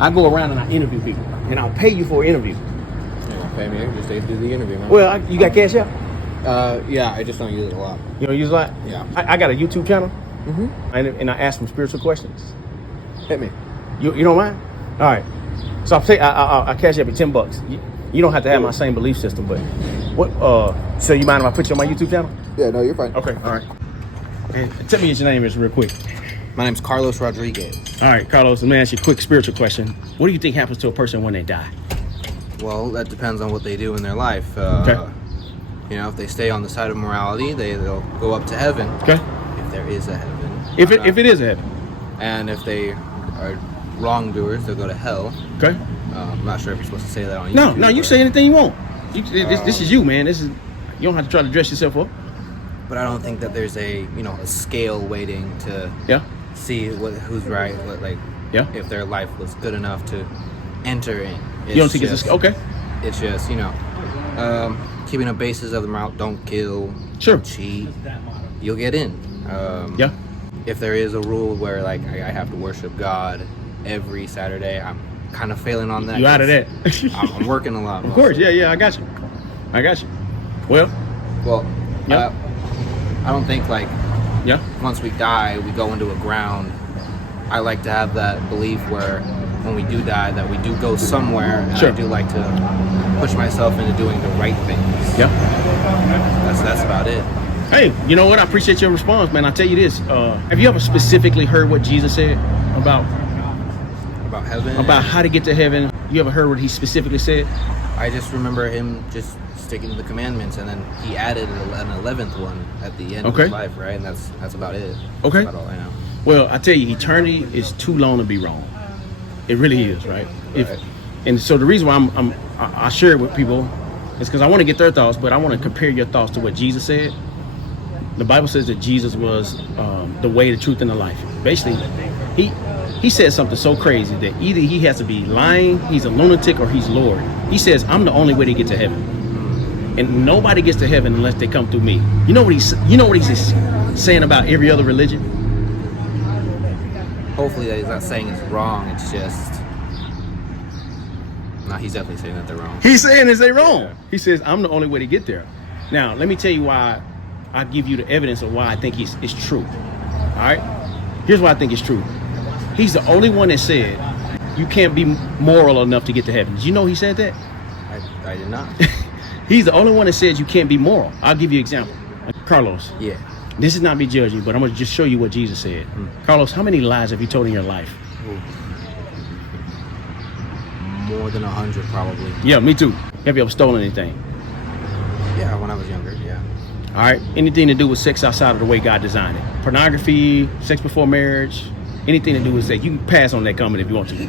I go around and I interview people, and I'll pay you for an interview. You don't pay me, just say do the interview, man. Well, you got Cash App? Yeah, I just don't use it a lot. You don't use a lot? Yeah. I got a YouTube channel, Mm-hmm. and I ask them spiritual questions. Hit me. You don't mind? All right. So I Cash App you $10. You don't have to have my same belief system, but what? So you mind if I put you on my YouTube channel? Yeah, no, you're fine. Okay. All right. Okay. Tell me what your name is real quick. My name's Carlos Rodriguez. All right, Carlos. Let me ask you a quick spiritual question. What do you think happens to a person when they die? Well, that depends on what they do in their life. Okay. You know, if they stay on the side of morality, they'll go up to heaven. Okay. If there is a heaven. If it is a heaven. And if they are wrongdoers, they'll go to hell. Okay. I'm not sure if you're supposed to say that on YouTube. No, you say anything you want. This is you, man. You don't have to try to dress yourself up. But I don't think that there's a scale waiting to see who's right, if their life was good enough to enter in. You don't think it's okay? It's just keeping the basis of the mouth. Don't kill. Sure. Don't cheat. You'll get in. If there is a rule where I have to worship God every Saturday, I'm kind of failing on that. You out of that? I'm working a lot. Of course, yeah, I got you. Well, I don't think once we die, we go into a ground. I like to have that belief where when we do die, that we do go somewhere, and sure. I do like to push myself into doing the right things. Yeah. That's about it. Hey, you know what? I appreciate your response, man. I'll tell you this. Have you ever specifically heard what Jesus said about heaven? About how to get to heaven? You ever heard what he specifically said? I just remember him just sticking to the commandments, and then he added an 11th one at the end of his life, right? And that's about it. Okay. That's about all I know. Well, I tell you, eternity is too long to be wrong. It really is, right? And so the reason why I share it with people is because I want to get their thoughts, but I want to compare your thoughts to what Jesus said. The Bible says that Jesus was the way, the truth, and the life. Basically, he said something so crazy that either he has to be lying, he's a lunatic, or he's Lord. He says, I'm the only way to get to heaven. And nobody gets to heaven unless they come through me. You know what he's saying about every other religion? Hopefully that he's not saying it's wrong. It's just... No, he's definitely saying that they're wrong. He's saying they're wrong. Yeah. He says, I'm the only way to get there. Now, let me tell you why I give you the evidence of why I think it's true. All right? Here's why I think it's true. He's the only one that said you can't be moral enough to get to heaven. Did you know he said that? I did not. He's the only one that says you can't be moral. I'll give you an example. Carlos. Yeah. This is not me judging you, but I'm going to just show you what Jesus said. Carlos, how many lies have you told in your life? More than 100, probably. Yeah, me too. Have you ever stolen anything? Yeah, when I was younger, yeah. All right. Anything to do with sex outside of the way God designed it? Pornography, sex before marriage, anything to do with sex. You can pass on that comment if you want to.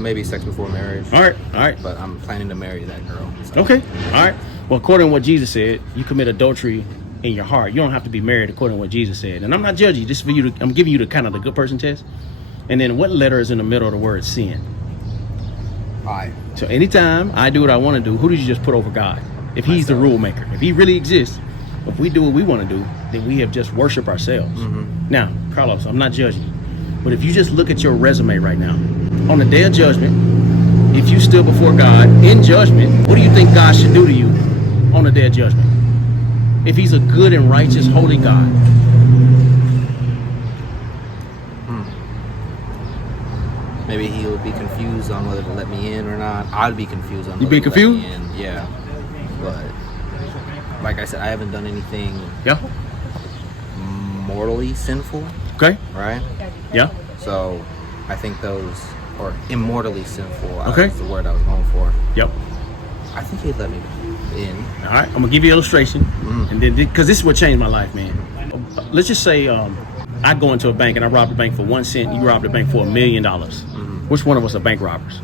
Maybe sex before marriage. All right. But I'm planning to marry that girl. So. Okay. All right. Well, according to what Jesus said, you commit adultery in your heart. You don't have to be married according to what Jesus said. And I'm not judging you. Just for you to, I'm giving you the kind of the good person test. And then what letter is in the middle of the word sin? I. So anytime I do what I want to do, who did you just put over God? If he's the rule maker, if he really exists, if we do what we want to do, then we have just worshiped ourselves. Now, Carlos, I'm not judging you, but if you just look at your resume right now, on the day of judgment, if you stood before God in judgment, what do you think God should do to you on the day of judgment? If he's a good and righteous, holy God. Maybe he would be confused on whether to let me in or not. I'd be confused on whether to let me in. Yeah. But like I said, I haven't done anything mortally sinful. Okay. Right? Yeah. So I think those, or immortally sinful, okay, that's the word I was going for. Yep. I think he'd let me in. All right. I'm going to give you an illustration. And then, because this is what changed my life, man. Let's just say I go into a bank and I rob the bank for 1 cent. You rob the bank for $1 million. Which one of us are bank robbers?